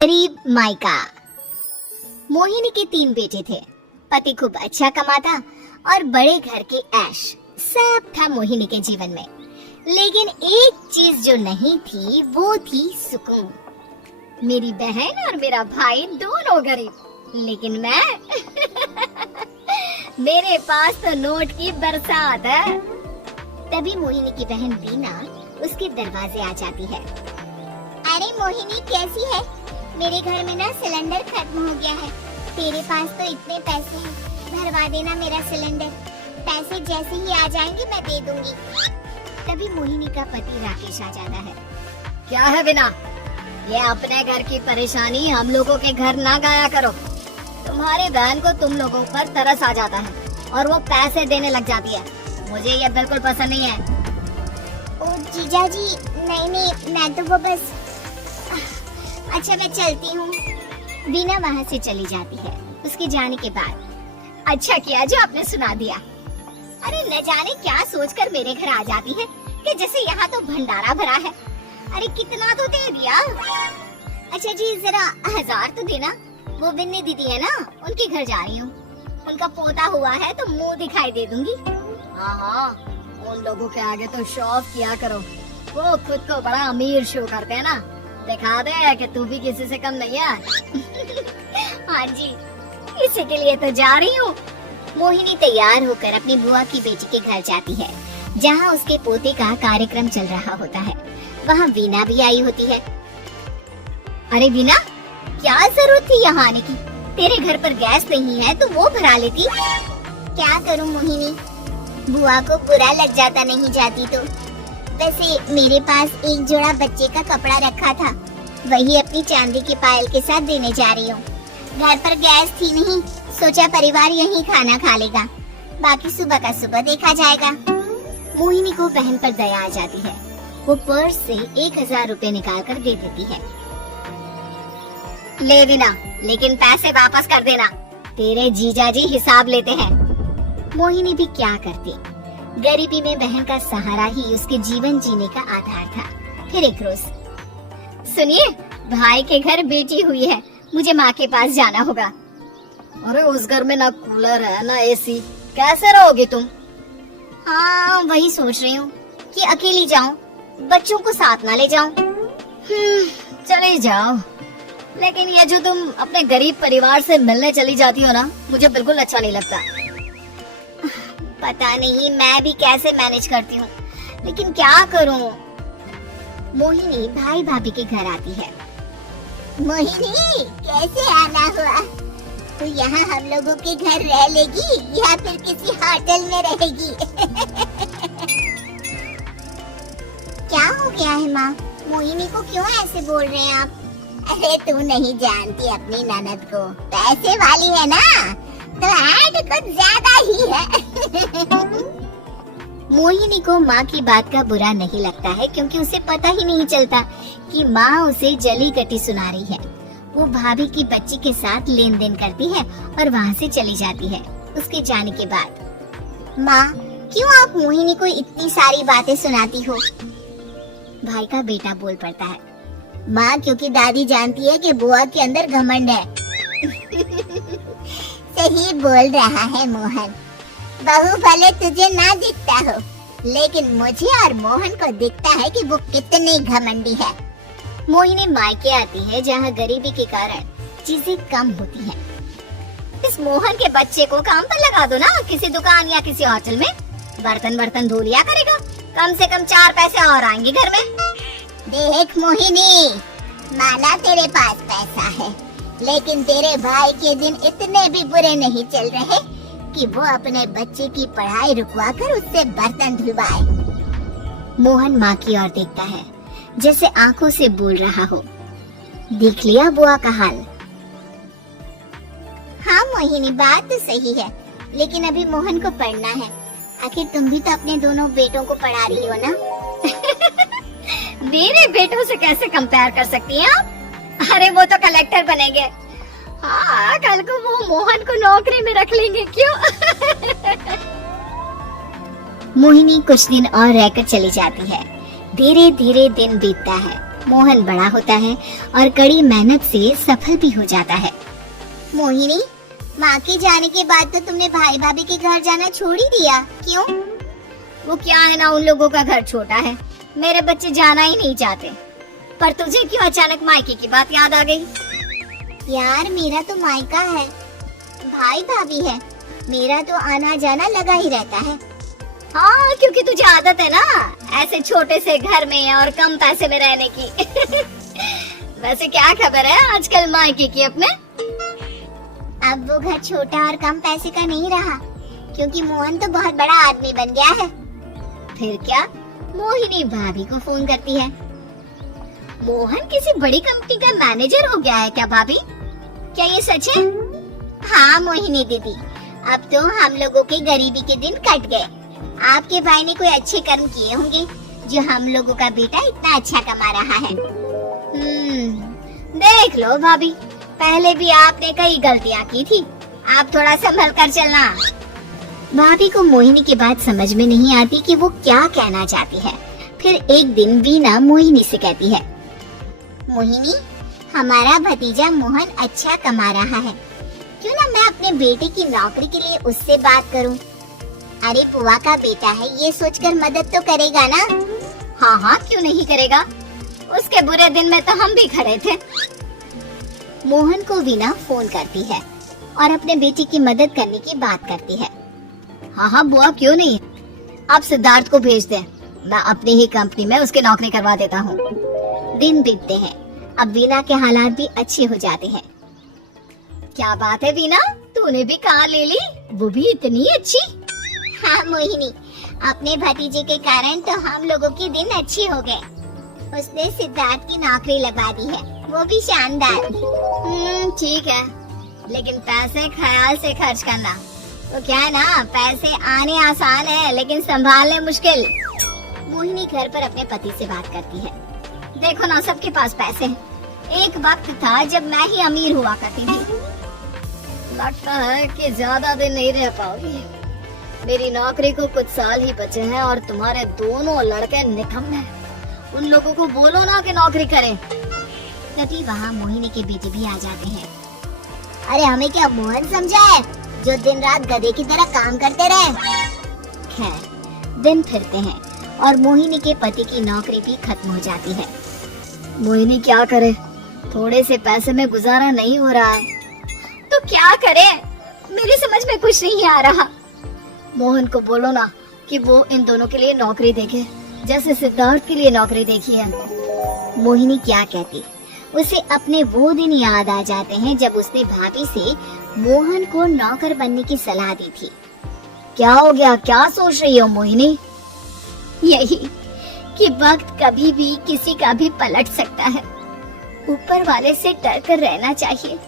गरीब माइका। मोहिनी के 3 बेटे थे। पति खूब अच्छा कमाता और बड़े घर के ऐश सब था मोहिनी के जीवन में। लेकिन एक चीज जो नहीं थी वो थी सुकून। मेरी बहन और मेरा भाई दोनों गरीब, लेकिन मैं मेरे पास तो नोट की बरसात है। तभी मोहिनी की बहन बीना उसके दरवाजे आ जाती है। अरे मोहिनी कैसी है? मेरे घर में ना सिलेंडर खत्म हो गया है। तेरे पास तो इतने पैसे हैं, भरवा देना मेरा सिलेंडर। पैसे जैसे ही आ जाएंगे मैं दे दूंगी। तभी मोहिनी का पति राकेश आ जाता है। क्या है बिना, ये अपने घर की परेशानी हम लोगों के घर ना गाया करो। तुम्हारी बहन को तुम लोगों पर तरस आ जाता है और वो पैसे देने लग जाती है। मुझे ये बिल्कुल पसंद नहीं है। ओ जीजा जी, नहीं मैं तो वो बस। अच्छा मैं चलती हूँ। बीना वहाँ से चली जाती है। उसके जाने के बाद अच्छा किया जो आपने सुना दिया। अरे न जाने क्या सोचकर मेरे घर आ जाती है कि जैसे यहाँ तो भंडारा भरा है। अरे कितना तो दे दिया। अच्छा जी जरा 1000 तो देना। वो बिन्नी दीदी है ना, उनके घर जा रही हूँ। उनका पोता हुआ है तो मुँह दिखाई दे दूंगी। हाँ, उन लोगों के आगे तो शो ऑफ किया करो। वो खुद को बड़ा अमीर शो करते हैं ना, दिखा दे कि तू भी किसी से कम नहीं है। हाँ जी, इसी के लिए तो जा रही हूँ। मोहिनी तैयार होकर अपनी बुआ की बेटी के घर जाती है, जहाँ उसके पोते का कार्यक्रम चल रहा होता है। वहाँ वीना भी आई होती है। अरे वीना, क्या जरूरत थी यहाँ आने की? तेरे घर पर गैस नहीं है तो वो भरा लेती। क्या करूँ मोहिनी, बुआ को बुरा लग जाता नहीं जाती तो। वैसे मेरे पास एक जोड़ा बच्चे का कपड़ा रखा था, वही अपनी चांदी की पायल के साथ देने जा रही हूँ। घर पर गैस थी नहीं, सोचा परिवार यहीं खाना खा लेगा, बाकी सुबह का सुबह देखा जाएगा। मोहिनी को बहन पर दया आ जाती है। वो पर्स से 1000 रुपए निकाल कर दे देती है। ले बिना, लेकिन पैसे वापस कर देना, तेरे जीजा जी हिसाब लेते हैं। मोहिनी भी क्या करती, गरीबी में बहन का सहारा ही उसके जीवन जीने का आधार था। फिर एक रोज, सुनिए भाई के घर बेटी हुई है, मुझे माँ के पास जाना होगा। अरे उस घर में ना कूलर है ना एसी, कैसे रहोगी तुम? हाँ वही सोच रही हूँ कि अकेली जाऊँ, बच्चों को साथ ना ले जाऊँ। चले जाओ, लेकिन ये जो तुम अपने गरीब परिवार से मिलने चली जाती हो ना, मुझे बिल्कुल अच्छा नहीं लगता। पता नहीं मैं भी कैसे मैनेज करती हूँ, लेकिन क्या करूँ। मोहिनी भाई भाभी के घर आती है। मोहिनी कैसे आना हुआ? तू यहाँ हम लोगों के घर रह लेगी या फिर किसी होटल में रहेगी? क्या हो गया है माँ? मोहिनी को क्यों ऐसे बोल रहे हैं आप? अरे तू नहीं जानती अपनी ननद को, पैसे वाली है ना, तो ऐड कुछ ज्यादा ही है। मोहिनी को माँ की बात का बुरा नहीं लगता है, क्योंकि उसे पता ही नहीं चलता कि माँ उसे जली कटी सुना रही है। वो भाभी की बच्ची के साथ लेन देन करती है और वहाँ से चली जाती है। उसके जाने के बाद, माँ क्यों आप मोहिनी को इतनी सारी बातें सुनाती हो? भाई का बेटा बोल पड़ता है। माँ क्योंकि दादी जानती है कि बुआ के अंदर घमंड है। सही बोल रहा है मोहन, बहू भले तुझे ना दिखता हो, लेकिन मुझे और मोहन को दिखता है कि वो कितनी घमंडी है। मोहिनी मायके आती है, जहाँ गरीबी के कारण चीजें कम होती हैं। इस मोहन के बच्चे को काम पर लगा दो ना, किसी दुकान या किसी होटल में, बर्तन धो लिया करेगा, कम से कम 4 पैसे और आएंगे घर में। देख मोहिनी, माना तेरे पास पैसा है, लेकिन तेरे भाई के दिन इतने भी बुरे नहीं चल रहे कि वो अपने बच्चे की पढ़ाई रुकवा कर उससे बर्तन धुलवाए। मोहन माँ की ओर देखता है, जैसे आंखों से बोल रहा हो, देख लिया बुआ का हाल। हाँ मोहिनी बात तो सही है, लेकिन अभी मोहन को पढ़ना है। आखिर तुम भी तो अपने दोनों बेटों को पढ़ा रही हो ना। मेरे बेटों से कैसे कंपेयर कर सकती हैं आप? अरे वो तो कलेक्टर बनेंगे। हाँ, कल को वो मोहन को नौकरी में रख लेंगे, क्यों? मोहिनी कुछ दिन और रहकर चली जाती है। धीरे धीरे दिन बीतता है। मोहन बड़ा होता है और कड़ी मेहनत से सफल भी हो जाता है। मोहिनी, माँ के जाने के बाद तो तुमने भाई भाभी के घर जाना छोड़ ही दिया, क्यों? वो क्या है ना, उन लोगों का घर छोटा है, मेरे बच्चे जाना ही नहीं चाहते। पर तुझे क्यों अचानक मायके की बात याद आ गई? यार मेरा तो मायका है, भाई भाभी है, मेरा तो आना जाना लगा ही रहता है। हाँ, क्योंकि तुझे आदत है ना ऐसे छोटे से घर में और कम पैसे में रहने की। वैसे क्या खबर है आजकल मायके की अपने? अब वो घर छोटा और कम पैसे का नहीं रहा, क्योंकि मोहन तो बहुत बड़ा आदमी बन गया है। फिर क्या? मोहिनी भाभी को फोन करती है। मोहन किसी बड़ी कंपनी का मैनेजर हो गया है क्या भाभी? क्या ये सच है? हाँ मोहिनी दीदी, अब तो हम लोगों के गरीबी के दिन कट गए। आपके भाई ने कोई अच्छे कर्म किए होंगे जो हम लोगों का बेटा इतना अच्छा कमा रहा है। देख लो भाभी, पहले भी आपने कई गलतियाँ की थी, आप थोड़ा संभल कर चलना। भाभी को मोहिनी की बात समझ में नहीं आती कि वो क्या कहना चाहती है। फिर एक दिन वीना मोहिनी से कहती है, मोहिनी, हमारा भतीजा मोहन अच्छा कमा रहा है, क्यों ना मैं अपने बेटे की नौकरी के लिए उससे बात करूं? अरे बुआ का बेटा है, ये सोचकर मदद तो करेगा ना? हाँ हाँ, क्यों नहीं करेगा, उसके बुरे दिन में तो हम भी खड़े थे। मोहन को वीना फोन करती है और अपने बेटे की मदद करने की बात करती है। हाँ हाँ बुआ, क्यों नहीं, आप सिद्धार्थ को भेज दें, मैं अपनी ही कंपनी में उसकी नौकरी करवा देता हूँ। दिन बीतते हैं, अब वीना के हालात भी अच्छे हो जाते हैं। क्या बात है वीना, तूने भी कार ले ली, वो भी इतनी अच्छी? हाँ मोहिनी, अपने भतीजे के कारण तो हम लोगों के दिन अच्छे हो गए। उसने सिद्धार्थ की नौकरी लगवा दी है, वो भी शानदार। ठीक है, लेकिन पैसे ख्याल से खर्च करना। तो क्या है ना, पैसे आने आसान है लेकिन संभालने मुश्किल। मोहिनी घर पर अपने पति से बात करती है। देखो ना, सबके पास पैसे हैं। एक वक्त था जब मैं ही अमीर हुआ करती थी। लगता है कि ज्यादा दिन नहीं रह पाओगी। मेरी नौकरी को कुछ साल ही बचे हैं और तुम्हारे दोनों लड़के निकम्मे हैं। उन लोगों को बोलो ना कि नौकरी करें। तभी वहाँ मोहिनी के बेटे भी आ जाते हैं। अरे हमें क्या मोहन समझा है जो दिन रात गधे की तरह काम करते रहे? खैर, दिन फिरते हैं और मोहिनी के पति की नौकरी भी खत्म हो जाती है। मोहिनी क्या करे, थोड़े से पैसे में गुजारा नहीं हो रहा है। तो क्या करे, मेरी समझ में कुछ नहीं आ रहा। मोहन को बोलो ना कि वो इन दोनों के लिए नौकरी देखे, जैसे सिद्धार्थ के लिए नौकरी देखी है। मोहिनी क्या कहती, उसे अपने वो दिन याद आ जाते हैं जब उसने भाभी से मोहन को नौकर बनने की सलाह दी थी। क्या हो गया, क्या सोच रही हो मोहिनी? यही कि वक्त कभी भी किसी का भी पलट सकता है। ऊपर वाले से डर कर रहना चाहिए।